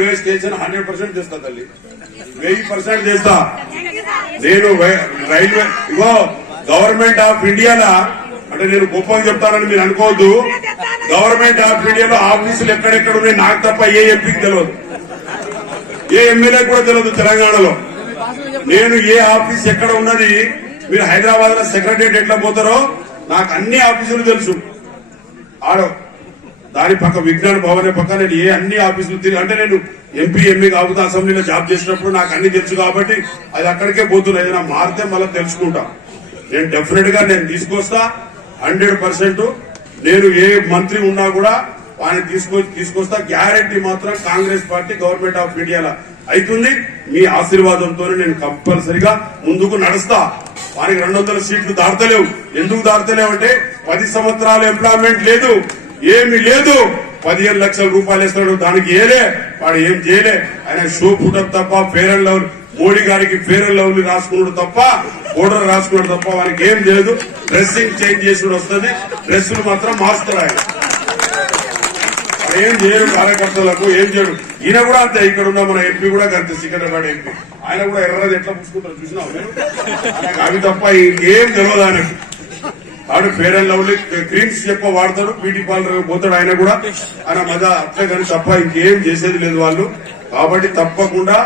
Railway station 100% చేస్తా తల్లి, 1000% చేస్తా నేను. రైల్వే ఇగో గవర్నమెంట్ ఆఫ్ ఇండియాలో అంటే నేను గొప్పగా చెప్తానని మీరు అనుకోవద్దు. గవర్నమెంట్ ఆఫ్ ఇండియాలో ఆఫీసులు ఎక్కడెక్కడ ఉన్నాయి నాకు తప్ప ఏ ఎంపీకి తెలియదు, ఏ ఎమ్మెల్యే కూడా తెలియదు తెలంగాణలో. నేను ఏ ఆఫీస్ ఎక్కడ ఉన్నది, మీరు హైదరాబాద్ లో సెక్రటరియట్ ఎట్లా పోతారో నాకు అన్ని ఆఫీసులు తెలుసు. ఆడ దాని పక్క విజ్ఞాన భవన్ పక్క నేను అన్ని ఆఫీసులు తిరిగి, అంటే నేను ఎంపీ ఎంఈ కాకపోతే అసెంబ్లీలో జాబ్ చేసినప్పుడు నాకు అన్ని తెలుసు కాబట్టి అది అక్కడికే పోతున్నా. ఏదైనా మారితే మళ్ళీ తెలుసుకుంటా. నేను డెఫినెట్ గా నేను తీసుకొస్తా 100%. నేను ఏ మంత్రి ఉన్నా కూడా వాడిని తీసుకొస్తా. గ్యారంటీ మాత్రం కాంగ్రెస్ పార్టీ గవర్నమెంట్ ఆఫ్ ఇండియాలో అవుతుంది. మీ ఆశీర్వాదంతో నేను కంపల్సరిగా ముందుకు నడుస్తా. వానికి 200 సీట్లు దాటలేవు. ఎందుకు దాటలేవు అంటే 10 సంవత్సరాలు ఎంప్లాయ్మెంట్ లేదు, ఏమి లేదు. 15 లక్షల రూపాయలు ఇస్తాడు, దానికి ఏలే, వాడు ఏం చేయలే. ఆయన షో పుటప్ తప్ప, ఫేర్ అండ్ లవ్లీ, మోడీ గారికి ఫేర్ అండ్ లవ్లీ రాసుకున్నాడు తప్ప, పౌడర్ రాసుకున్నాడు తప్ప వానికి ఏం చేయదు. డ్రెస్సింగ్ చేంజ్ చేసుడు వస్తుంది, డ్రెస్సులు మాత్రం మారుస్తారు. ఆయన ఏం చేయడు, కార్యకర్తలకు ఏం చేయడు. ఈయన కూడా అంతే. ఇక్కడ ఉన్న మన ఎంపీ కూడా అంతే, సికింద్రాబాద్ ఎంపీ, ఆయన కూడా ఎర్రది ఎట్లా పుచ్చుకుంటారు చూసినావు మీరు. ఆయనకు అవి తప్ప ఇంకేం తెలియదు ఆయనకు. ఆడు ఫేర్ అండ్ లవ్లీ క్రీమ్స్ ఎక్కువ వాడతాడు, బ్యూటీ పార్లర్ పోతాడు. ఆయన కూడా ఆయన మజా అట్లే కానీ తప్ప ఇంకేం చేసేది లేదు వాళ్ళు. కాబట్టి తప్పకుండా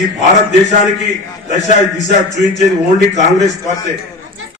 ఈ భారతదేశానికి దశ దిశ చూపించేది ఓన్లీ కాంగ్రెస్ పార్టీ.